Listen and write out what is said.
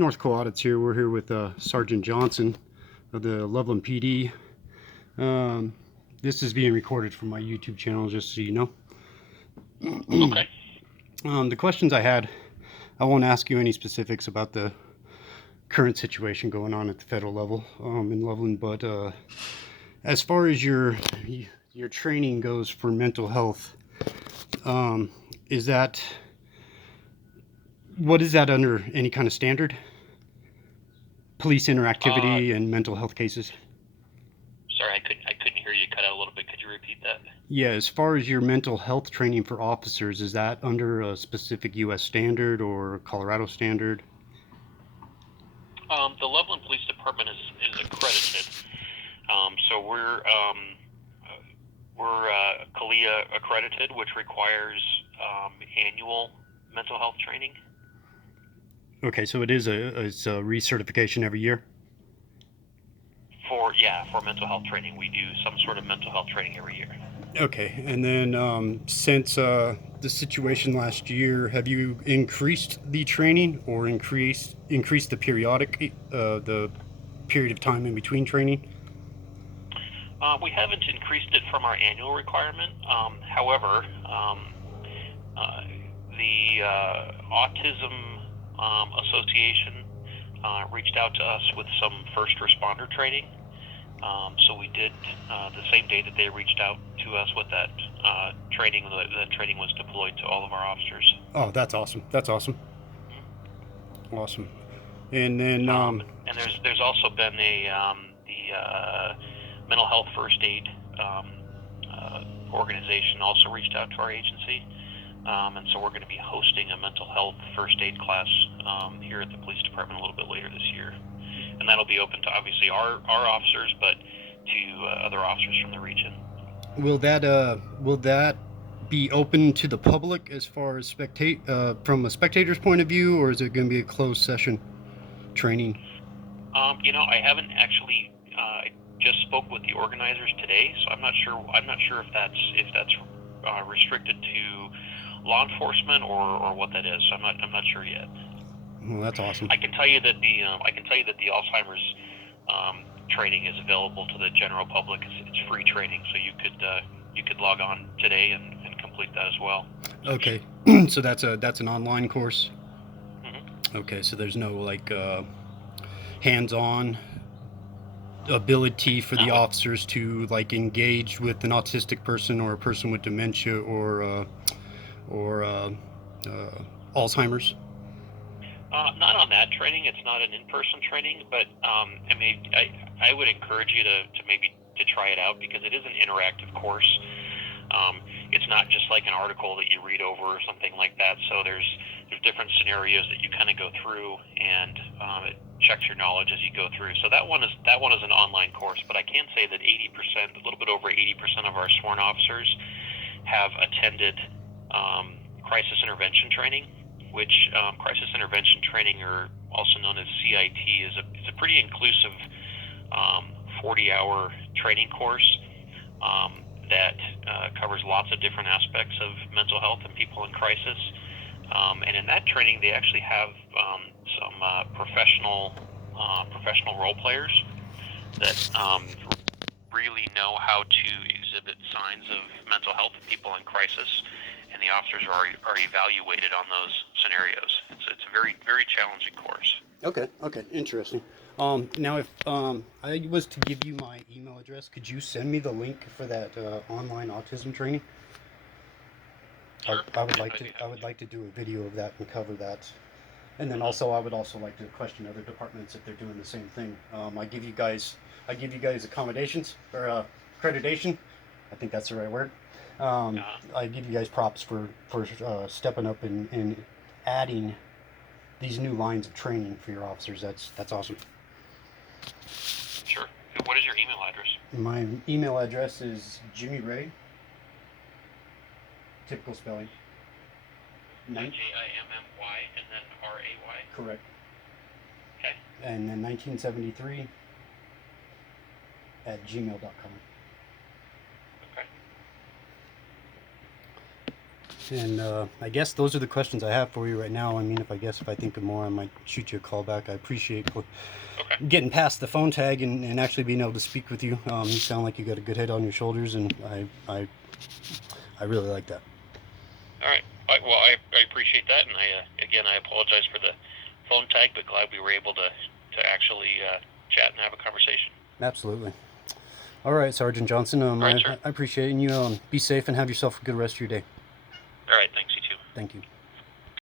North Coaudits here. We're here with Sergeant Johnson of the Loveland PD. This is being recorded from my YouTube channel, just so you know. Okay. The questions I had, I won't ask you any specifics about the current situation going on at the federal level in Loveland, but as far as your training goes for mental health, what is that under any kind of standard? Police interactivity and mental health cases? Sorry, I couldn't hear you. Cut out a little bit. Could you repeat that? Yeah, as far as your mental health training for officers, is that under a specific U.S. standard or Colorado standard? The Loveland Police Department is accredited, so we're CALIA accredited, which requires annual mental health training. Okay, so it's a recertification every year? For mental health training, we do some sort of mental health training every year. Okay, and then since the situation last year, have you increased the training or increased the the period of time in between training? We haven't increased it from our annual requirement. However, the Autism Association reached out to us with some first responder training. So we did the same day that they reached out to us with that training. The training was deployed to all of our officers. Oh, that's awesome! That's awesome. Awesome. And then and there's also been the mental health first aid organization also reached out to our agency, and so we're going to be hosting a mental health first aid class here at the police department a little bit later this year. And that'll be open to obviously our officers, but to other officers from the region. Will that be open to the public as far as from a spectator's point of view, or is it going to be a closed session training? I haven't actually. I just spoke with the organizers today, so I'm not sure if that's restricted to law enforcement or what that is. So I'm not sure yet. Well, that's awesome. I can tell you that the Alzheimer's training is available to the general public. It's free training, so you could log on today and complete that as well. Okay, so that's an online course. Mm-hmm. Okay, so there's no hands-on ability for the officers to engage with an autistic person or a person with dementia or Alzheimer's. Not on that training. It's not an in-person training, but I would encourage you to try it out because it is an interactive course. It's not just like an article that you read over or something like that. So there's different scenarios that you kind of go through, and it checks your knowledge as you go through. So that one is an online course. But I can say that 80%, a little bit over 80% of our sworn officers have attended crisis intervention training, which crisis intervention training, or also known as CIT, is a pretty inclusive 40-hour training course that covers lots of different aspects of mental health and people in crisis. And in that training, they actually have some professional role players that really know how to exhibit signs of mental health in people in crisis, and the officers are evaluated on those scenarios. It's a very, very challenging course. Okay, interesting. Now, if I was to give you my email address, could you send me the link for that online autism training? Sure. I would like to do a video of that and cover that, and then also I would also like to question other departments if they're doing the same thing. I give you guys accommodations or accreditation. I think that's the right word. I give you guys props for stepping up and adding these new lines of training for your officers. That's awesome. Sure. What is your email address? My email address is Jimmy Ray. Typical spelling. Jimmy and then Ray. Correct. Okay. And then 1973 at gmail.com. Okay. And I guess those are the questions I have for you right now. I mean, if I think of more, I might shoot you a call back. I appreciate Okay. getting past the phone tag and actually being able to speak with you. You sound like you got a good head on your shoulders, and I really like that. All right. Well, I appreciate that, and again I apologize for the phone tag, but glad we were able to actually chat and have a conversation. Absolutely. All right, Sergeant Johnson. All right, sir. I appreciate it, and you be safe and have yourself a good rest of your day. All right. Thanks. You too. Thank you.